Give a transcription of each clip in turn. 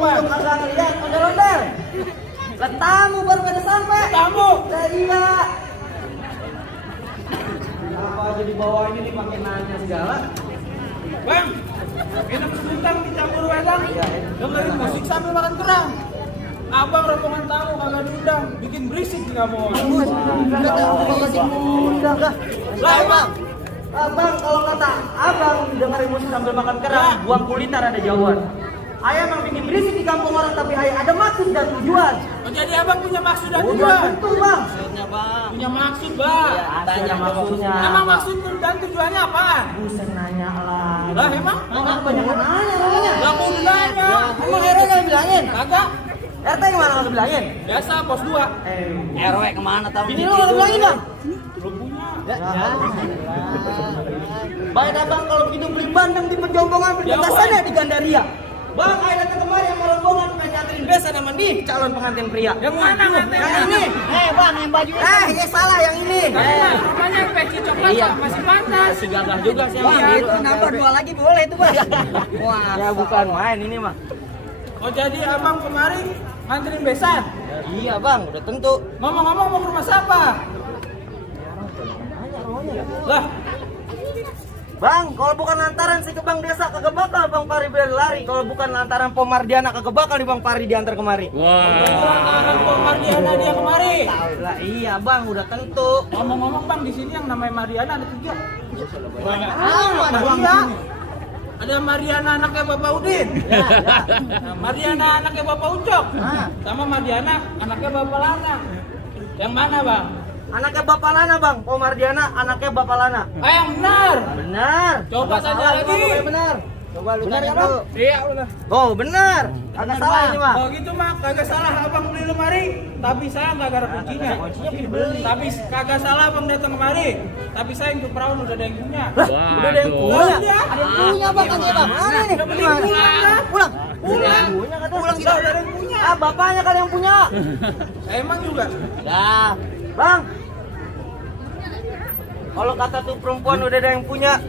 Bang. Kagak ngeliat, ondel-ondel. Lah tamu baru pada sampai. Tamu. Lah iya. Kenapa aja di bawah ini dipakai nanya segala? Bang, enak sebentar dicampur wedang. Iya. Dengerin musik sambil makan kerang. Abang rombongan tamu kagak diundang, bikin berisik di kamu. Enggak tahu masih undang kah? Lah emang. Abang kalau kata abang dengerin musik sambil makan kerang, buang kulitar ada jauhan. Ayah emang bikin berisik di kampung orang tapi ayah ada maksud dan tujuan. Oh, jadi abang punya maksud dan Udah tujuan? tentu bang. Maksudnya bang. Punya maksud bang. Tanya maksudnya. Emang maksud dan tujuannya apaan? Buset nanya lah. Lah emang? Enggak kebanyakan nanya namanya. Lah mau nanya. Emang RW nggak bilangin? Kagak. RT gimana nggak bilangin? Biasa pos 2. RW kemana tahu? Bini lu nggak bilangin bang? Belum punya. Baik abang kalau begitu beli bandeng di Penjombongan, beli Ya, petasannya di Gandaria. Bang, ayah datang kemari sama rombongan pengen nganterin besan sama nih calon pengantin pria. Yang mana nganterin? Yang ini. Bang, yang baju Ya salah yang ini. Rupanya peci coklat Iya. Pak, masih pantas. Masih gagah juga sih. Bang, Iya. itu nambah 2 lagi boleh itu bang. Wah, ya bukan main ini mah. Oh jadi abang kemarin nganterin besan. Iya bang, udah tentu. Ngomong-ngomong mau ke rumah siapa? Lah, Bang, kalau bukan lantaran si ke Bang Desa kagak bakal Bang Pari berlari. Kalau bukan lantaran Pomardiana kagak bakal di Bang Pari diantar kemari. lantaran kok Mardiana dia kemari. Lah iya Bang, udah tentu. Ngomong-ngomong bang, di sini yang namanya Mariana ada 3. Banyak Aman Bang. iya. Ada Mariana anaknya Bapak Udin. Nah, Mariana anaknya Bapak Ucok. Sama Mariana anaknya Bapak Lana. Yang mana bang? Anaknya Bapak Lana Bang, Pomardiana anaknya Bapak Lana. Ah yang benar. Benar. Coba Kagak tanya salah, lagi. pokoknya benar. Coba lu Benar tanya kan, dulu. Iya benar. Oh, benar. Kagak salah ini mah. Oh gitu mah kagak salah abang beli lemari, tapi saya nggak ada kuncinya. Kuncinya dibeli. Tapi kagak salah abang datang kemari, tapi saya yang ke perawan udah ada yang punya. Lah, udah ada yang punya. Iya. Ada yang punya Bang kan ya Bang? Mana nih? Udah beli Gimana? pulang. Pulang. Pulang. Punya kata. Pulang kita udah ada yang punya. Ah, bapaknya kali yang punya. Emang juga. Dah, Bang. Kalau kata tuh perempuan udah ada yang punya.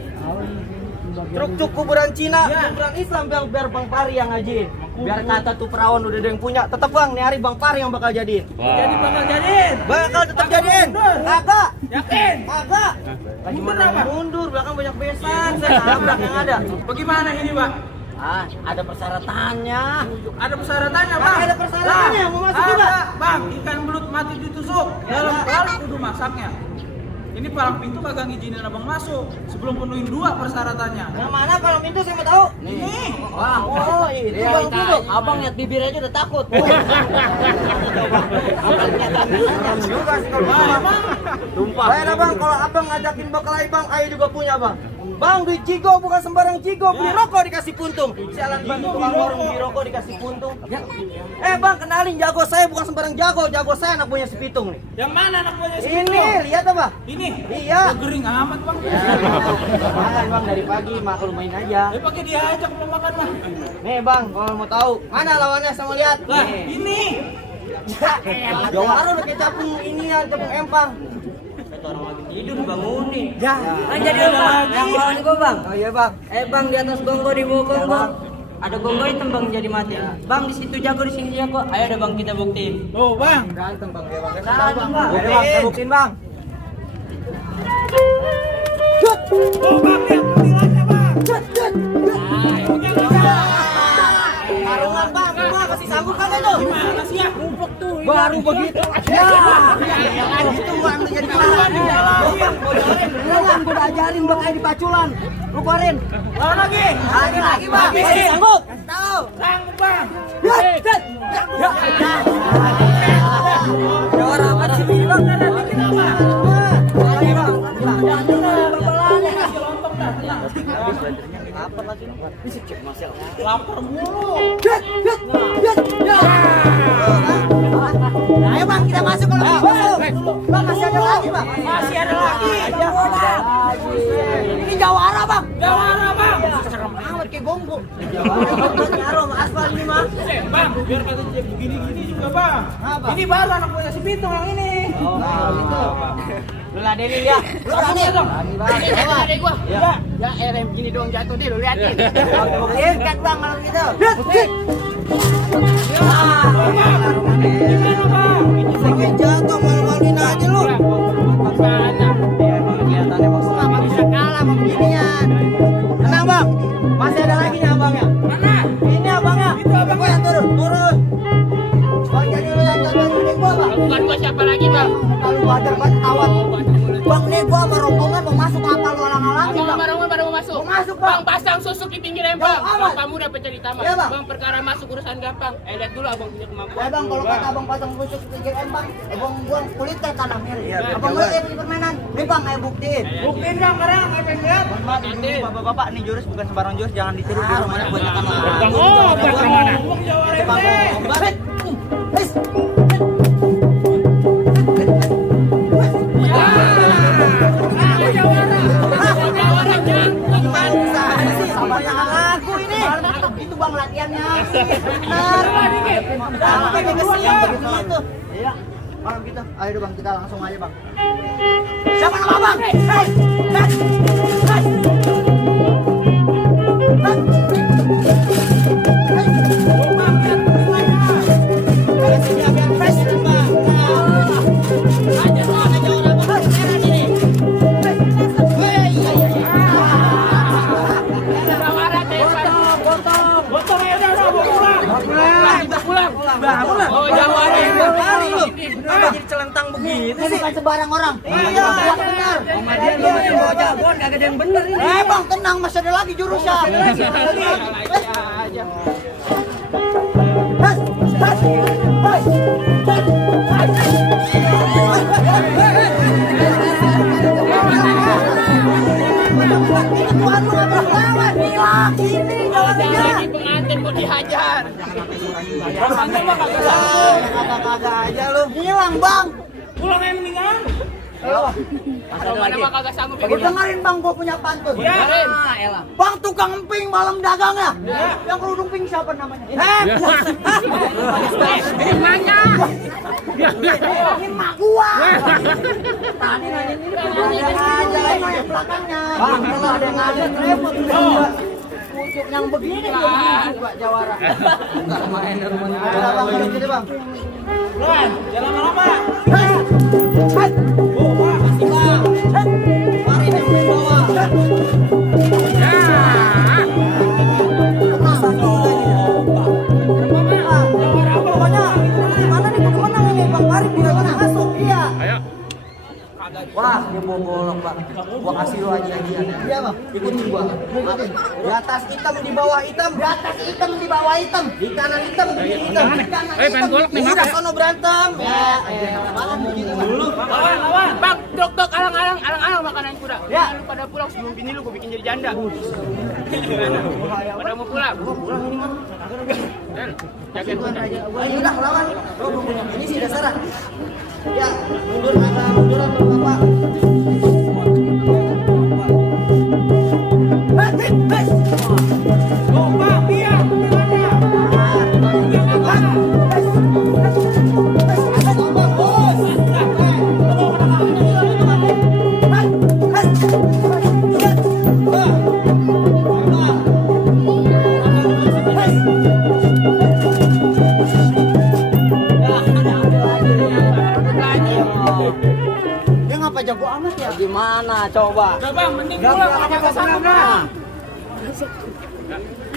Truk kuburan Cina, Ya. kuburan Islam biar Bang Pari yang ngajiin. Biar kata tuh perawan udah ada yang punya. Tetap Bang, nih hari Bang Pari yang bakal jadiin. Jadi bakal jadiin. Bakal tetap jadiin. Mundur. Kagak. Yakin? Kagak. Mundur Gimana apa? mundur, belakang banyak besan, saya nabrak yang ada. Bagaimana ini pak? Ah, ada persyaratannya. Ada persyaratannya bang. Ada persyaratannya, mau masuk juga? Bang, ikan belut mati ditusuk. Dalam balik kudu masaknya. Ini palang pintu kagak ngizinin abang masuk sebelum penuhin 2 persyaratannya. Yang mana kalau pintu saya mau tahu? Ini. Wah, oh itu Bang pintu. Abang lihat bibir aja udah takut. Abang lihat juga sih kalau Emang? tumpah. Baik Bang, kalau Abang ngajakin bakalai Bang, ayah juga punya Bang. Bang di Cigo bukan sembarang Cigo, beli rokok dikasih puntung. Jalan bantu tukang warung beli rokok dikasih puntung. Bang kenalin jago saya bukan sembarang jago saya anak punya si Pitung nih. Yang mana anak buahnya si Ini Pitung? lihat apa? Ini. Iya. Oh, gering amat bang. Makan Bang dari pagi makan main aja. Pakai diajak belum makan mah. Nih Bang, kalau mau tahu mana lawannya sama lihat. Lah, Nih. ini. Jawara udah kayak capung ini ya, capung empang. Kata orang lagi tidur bangunin. Ya, jadi bang, yang lawan gua bang. Oh iya Bang. Bang di atas gonggo di bawah gonggo. Ada gonggo hitam bang jadi mati. Bang di situ jago di sini jago. Ayo ada bang kita buktiin. Oh bang. Ganteng Bang dia Bang. Ganteng, Bang. Ayo Bang, kita buktiin Bang. Oh bang, yang pemilihannya bang. Karungan Bang, Bang kasih sanggup kagak tuh? Gimana sih ya? Kumpuk tuh. Baru begitu. Ya, kan itu Bang jadi parah. Belum gua udah ajarin Bang kayak di paculan. Lu keluarin. Lawan lagi. Lagi Bang. Habisin. Sanggup. Kasih tahu. Sanggup bang. Ya, ya. Jawara apa sih ini Bang? Bikin apa? Lagi Bang. Kasih lontong dah. Tenang. Lapar lagi nih. Bisa cek masalah. Lapar mulu. Ayo Bang, kita masuk kalau masuk. Bang, masih ada lagi Bang. Masih ada lagi. Ini jawara Bang. Jawara bang. Serem amat kayak gonggo. Jawara ngaruh sama aspal ini mah. Bang, biar kata dia begini-gini juga bang. Apa? Ini baru anak punya si Pitung yang ini. Oh, gitu. Lu ladenin ya. Lu ladenin dong. Itu adek gua. Ya. Ya RM gini doang jatuh deh lu liatin. Lihat Bang kalau gitu. Gimana bang? Lagi jago malu-maluin aja lu. Makanya. Ya emang kelihatannya bang Sulam nggak bisa kalah sama beginian. Tenang bang, masih ada lagi nih abangnya. Mana? Ini abangnya. Itu abangnya. Yang turun, turun. Bang jadi lu yang jaga ini gua bang. Bukan gua siapa lagi bang? Kalau badar banget awat. Bang nih gua sama rombongan mau masuk apa lu alang-alangin bang? Baru mau masuk. Mau masuk bang. Bang pasang susuk di pinggir bang. Bang, aman. Kamu udah pencari taman. Iya, Bang. Bang perkara masuk urusan gampang. Lihat dulu abang punya kemampuan. Ya bang, kalau kata abang pasang busuk pinggir bang, abang buang kulitnya tanah miring. Iya, Abang coba. lihat di permainan. Nih bang, ayo buktiin. Buktiin bang sekarang, ayo lihat. Bapak-bapak nih jurus bukan sembarang jurus, jangan ditiru di rumahnya buat makan lah. Bang, oh, bang kemana? Bang Jawa Bang, Rente. Sama jangan lagu ini. Itu bang latihannya. Benar. Sampai kesian begitu. Iya. Kalau gitu, ayo bang kita langsung aja bang. Siapa nama bang? Hei, Oh, Jawa Rente. jadi celentang begitu sih? Bukan sembarang orang. Iya, benar. Dia masih bawa jagoan, kagak ada yang bener ini. Bang, tenang, masih ada lagi jurusnya. Lagi pengantin kok dihajar. Kagak aja lu. Hilang, Bang. Pulang yang mendingan. Kalau mana mah kagak sanggup Gua dengerin Bang, gua punya pantun. Iya. Bang tukang emping malam dagangnya. Yang kerudung pink siapa namanya? Gimana? Ini mak gua. Tadi nanya ini ada aja lagi belakangnya. Bang, kalau ada yang ada repot juga. Pucuk yang begini juga Jawara. Enggak main rumahnya. Bang, gitu Bang. Buruan, jangan lama-lama. Mari di bawah. Wah, dia bawa golok, Bang. Gua kasih lu aja-ajian. Iya, Bang. Ikutin gua. Di atas hitam, di bawah hitam. Di atas hitam, di bawah hitam. Di kanan hitam, di kiri hitam. Di kanan hitam. Udah sono berantem. Malam begitu, Bang. Lawan. Bang, dok, alang-alang makanan kuda. Ya. Lu pada pulang sebelum bini lu gua bikin jadi janda. Pada mau pulang. Pulang ini, Bang. Jagain kuda. Ayo udah lawan. Lo belum punya ini sih dasar. Ya, mundur Bapak. Dia ngapa jago amat ya? Gimana coba? Coba mending pulang kalau kagak sanggup bang.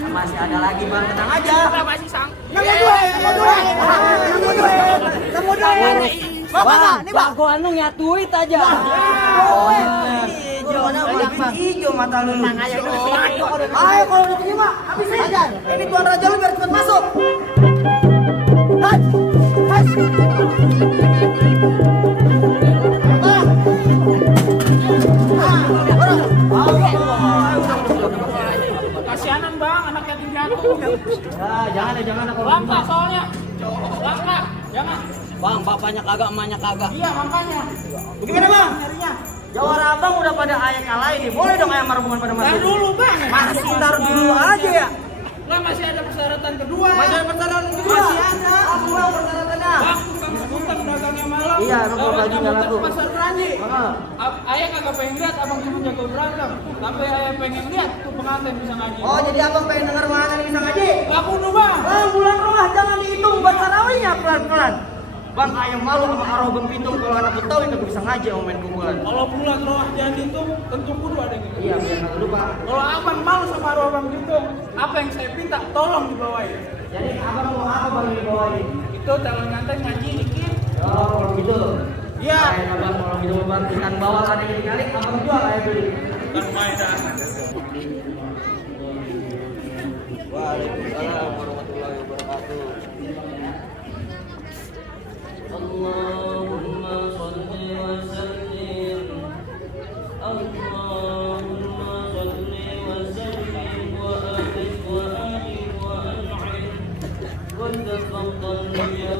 Masih ada lagi Bang, tenang aja. Kita masih sang. Nemu dua. Bapak, ini Bang. Gua anu nyatuit aja. Hijau mana Bang? Hijau mata lu. Tenang aja. Ayo kalau udah terima, habisin aja. Ini tuan raja lu biar cepat masuk. Kasianan bang, anak yatim piatu. Jangan aku. Langka soalnya. Langka, jangan. Bang, bapaknya kagak, emaknya kagak. Iya makanya. Gimana Bang? Jawara Abang udah pada ayam lain nih. Boleh dong ayam marungan pada Tar masuk. dulu bang. Masih ntar dulu aja ya. Lah masih ada persyaratan kedua. Masih ada persyaratan kedua. Masih ada. Aku mau persyaratannya. Bang, tukang sekutang dagangnya malam. Iya, rokok lagi nggak laku. Pasar Keranji. Heeh. Ayah kagak pengen lihat abang cuma jago berantem. Tapi ayah pengen lihat tuh pengantin bisa ngaji. Oh, jadi Abang pengen denger mana nih bisa ngaji? Aku dulu bang. Bang, bulan rumah jangan dihitung buat tarawih. pelan-pelan. Bang, ayam malu sama arwah Pitung kalau anak Betawi kagak bisa ngaji sama main pukulan. Kalau bulan roh jadi itu tentu kudu ada gitu. Iya, biar nggak lupa. Kalau abang malu sama roh Bang Pitung, apa yang saya minta tolong dibawain. Jadi abang mau apa bang dibawain? Itu calon ganteng ngaji dikit. Oh, kalau gitu. Iya. Ayam abang kalau gitu bang ikan bawal ada yang dikali, abang jual ayam beli. Kan mainan. Waalaikumsalam warahmatullahi wabarakatuh. Allahumma shalli wa sallim. Allahumma shalli wa sallim wa aghith wa aghith wa an'im wa tafaddal ya